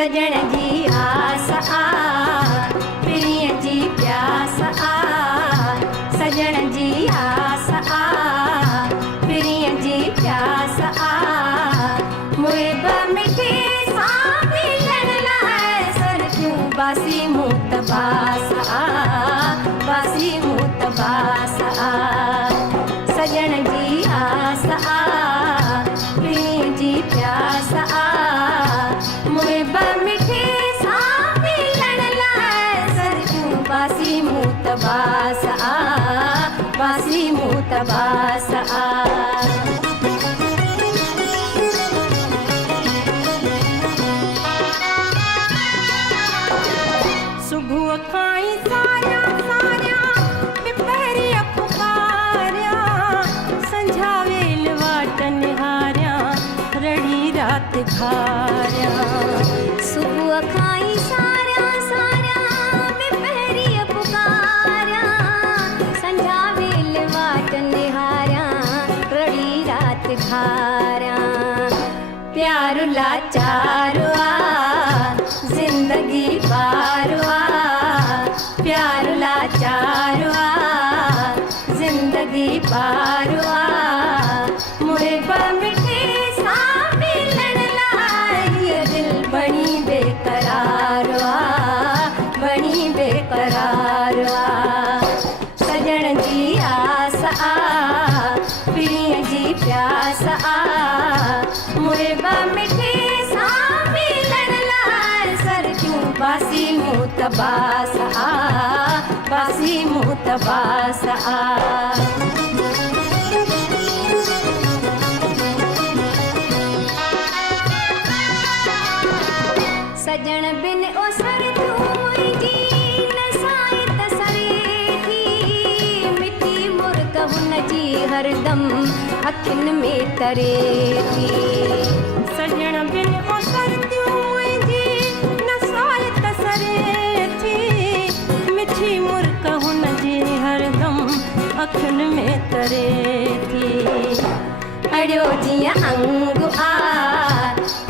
सजण जी आस आ, प्रिय जी प्यास आ, सजण जी आस आ, प्रिय जी प्यास आ, मुए मिठे सां मिलण लाइ सर क्यों बासी मूत बास आ, बासी मूत बास आ, सजण जी आस आ, प्रिय जी प्यास आ, मुए मिठे सां मिलण लाइ सर क्यों बासी मूत बास आ, बासी मूत बास आ। सुबुह खां ई सारिया सारिया ॿिपहरीअ पुकारिया, संझा वेल वाट निहारिया, रड़ी राति खारिया। सुबुह खां ई सारिया सारिया ॿिपहरीअ पुकारिया, संझा वेल वाट निहारिया, रड़ी राति खारिया। प्यार लाचार आ, जिंदगी पार आ, प्यार लाचार आ, जिंदगी पार आ, मुए मिठे सां मिलण लाइ ये दिल बणी बेकरार आ, बणी बेकरार आ। सजण जी आस आ, प्रिय जी प्यास आ, मुए मिठे सां मिलण लाइ सर क्यों बासी मूत बास आ, बासी मूत बास आ। सजण बिन ओसर तूं मुंहिंजी नसाए त सरे थी, मिठी मुर्क हुनजी हरदम अखियुनि में तरे थी। सजण बिन ओसर तूं मुंहिंजी नसाए त सरे थी, मिठी मुर्क हुनजी हरदम अखियुनि में तरे थी। अड़ियो जीअं अंग आ,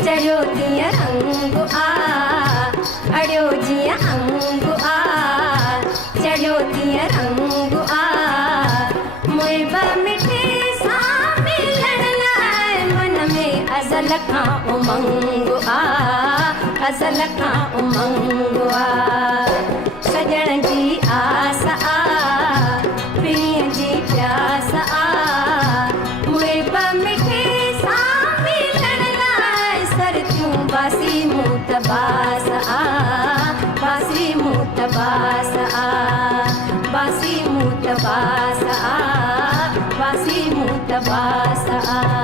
चढ़ियो जीअं रंग आ, अड़ियो जीअं अंग आ, चढ़ियो जीअं रंग आ, मुए मिठे सां मिलण लाइ मन में अज़ल खां उमंग आ, अज़ल खां उमंग आ। सजण जी आस आ, प्रिय जी प्यास आ, मुए मिठे सां मिलण लाइ सर क्यों बासी मूत बास आ, बासी मूत बास आ, बासी मूत बास आ, बासी मूत बास आ।